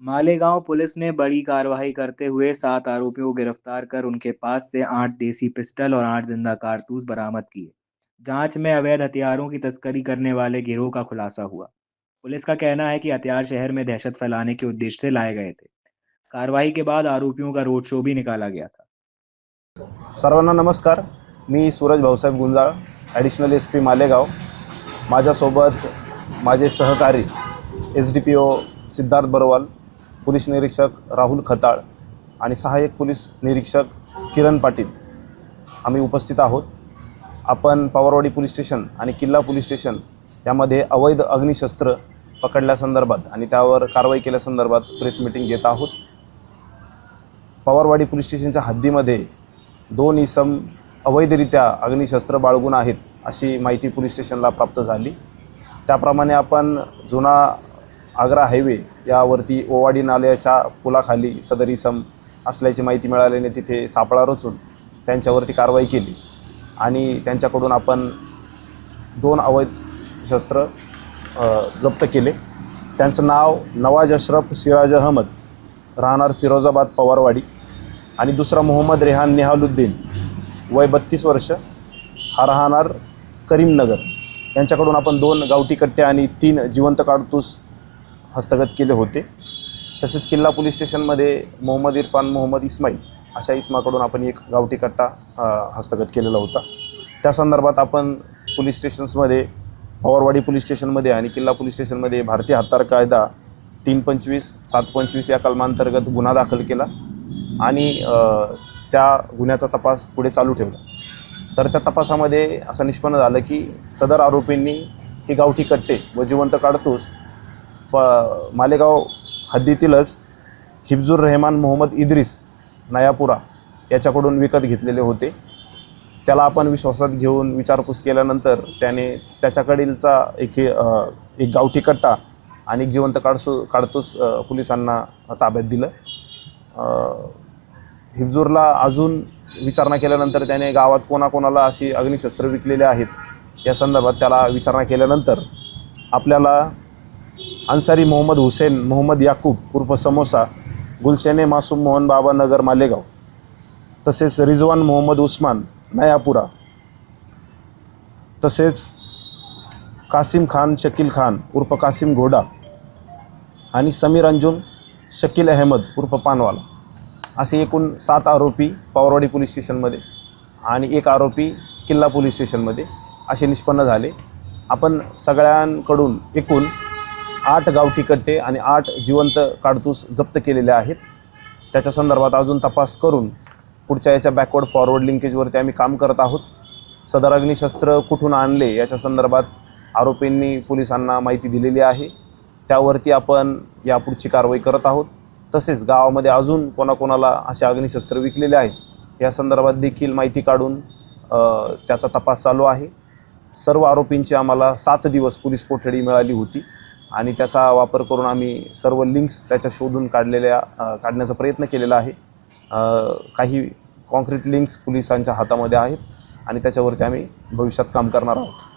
Malegaon police ने बड़ी कार्रवाई करते हुए 7 आरोपियों को गिरफ्तार कर उनके पास से 8 देसी पिस्टल और 8 जिंदा कारतूस बरामद किए। जांच में अवैध हथियारों की तस्करी करने वाले गिरोह का खुलासा हुआ। पुलिस का कहना है कि हथियार शहर में दहशत फैलाने के उद्देश्य से लाए गए थे। कार्रवाई के बाद आरोपियों का रोड शो भी निकाला गया था। सर्वांना नमस्कार। मी सूरज भाऊसाहेब गुंजाळ, ॲडिशनल SP मालेगाव। माझ्यासोबत माझे सहकारी SDPO सिद्धार्थ बरवाल, पोलीस निरीक्षक राहुल खताळ आणि सहाय्यक पोलीस निरीक्षक किरण पाटील आम्ही उपस्थित आहोत। आपण पवारवाडी पोलीस स्टेशन आणि किल्ला पोलीस स्टेशन यामध्ये अवैध अग्निशस्त्र पकडल्यासंदर्भात आणि त्यावर कारवाई केल्यासंदर्भात प्रेस मीटिंग घेत आहोत। पवारवाडी पोलीस स्टेशनच्या हद्दीमध्ये 2 इसम अवैधरित्या अग्निशस्त्र बाळगून आहेत अशी माहिती पोलीस स्टेशनला प्राप्त झाली। त्याप्रमाणे आपण जुना आग्रा हायवे यावरती ओवाडी नाल्याच्या पुलाखाली सदर इसम असल्याची माहिती मिळाल्याने तिथे सापळा रचून त्यांच्यावरती कारवाई केली आणि त्यांच्याकडून आपण 2 अवैध शस्त्र जप्त केले। त्यांचं नाव नवाज अशरफ सिराज अहमद, राहणार फिरोजाबाद पवारवाडी, आणि दुसरा मोहम्मद रेहान निहालुद्दीन, वय 32 वर्ष, हा राहणार करीमनगर। यांच्याकडून आपण 2 गावठी कट्टे आणि 3 जिवंत कारतूस हस्तगत केले होते। तसेच किल्ला पोलीस स्टेशनमध्ये मोहम्मद इरफान मोहम्मद इस्माईल अशा इसमाकडून आपण 1 गावठी कट्टा हस्तगत केलेला होता। त्या संदर्भात आपण पोलीस स्टेशन्समध्ये, पवारवाडी पोलीस स्टेशनमध्ये आणि किल्ला पोलीस स्टेशनमध्ये भारतीय हत्यार कायदा 325, 725 या कलमांतर्गत गुन्हा दाखल केला आणि त्या गुन्ह्याचा तपास पुढे चालू ठेवला। तर त्या तपासामध्ये असं निष्पन्न झालं की सदर आरोपींनी हे गावठी कट्टे व जिवंत कारतूस मालेगाव हद्दीतीलच हिफ्जुर रहमान मोहम्मद इद्रिस नयापुरा याच्याकडून विकत घेतलेले होते। त्याला आपण विश्वासात घेऊन विचारपूस केल्यानंतर त्याने त्याच्याकडीलचा एक गावठी कट्टा आणि एक जिवंत कारतूस पोलिसांना ताब्यात दिलं। हिफ्जूरला अजून विचारणा केल्यानंतर त्याने गावात कोणाकोणाला अशी अग्निशस्त्र विकलेले आहेत या संदर्भात त्याला विचारणा केल्यानंतर आपल्याला अन्सारी मोहम्मद हुसेन मोहम्मद याकूब उर्फ समोसा, गुलशेने मासूम मोहन बाबा नगर मालेगाव, तसेच रिजवान मोहम्मद उस्मान नयापुरा, तसेच कासिम खान शकील खान उर्फ कासिम घोडा आणि समीर अंजुम शकील अहमद उर्फ पानवाला असे एकूण 7 आरोपी पवारवाडी पोलीस स्टेशनमध्ये आणि 1 आरोपी किल्ला पोलीस स्टेशनमध्ये असे निष्पन्न झाले। आपण सगळ्यांकडून एकूण 8 गावठी कट्टे आणि 8 जिवंत कारतूस जप्त केलेले आहेत। त्याच्या संदर्भात अजून तपास करून पुढच्या याच्या बॅकवर्ड फॉरवर्ड लिंकेजवरती आम्ही काम करत आहोत। सदर अग्निशस्त्र कुठून आणले याच्या संदर्भात आरोपींनी पोलिसांना माहिती दिलेली आहे, त्यावरती आपण यापुढची कारवाई करत आहोत। तसेच गावामध्ये अजून कोणाकोणाला असे अग्निशस्त्र विकलेले आहेत या संदर्भात देखील माहिती काढून त्याचा तपास चालू आहे। सर्व आरोपींची आम्हाला 7 दिवस पोलीस कोठडी मिळाली होती आणि त्याचा वापर करून आम्ही सर्व लिंक्स त्याच्या शोधून काढण्याचा प्रयत्न केलेला आहे। काही कॉन्क्रीट लिंक्स पोलिसांच्या हातामध्ये आहेत आणि त्याच्यावरती आम्ही भविष्यात काम करणार आहोत।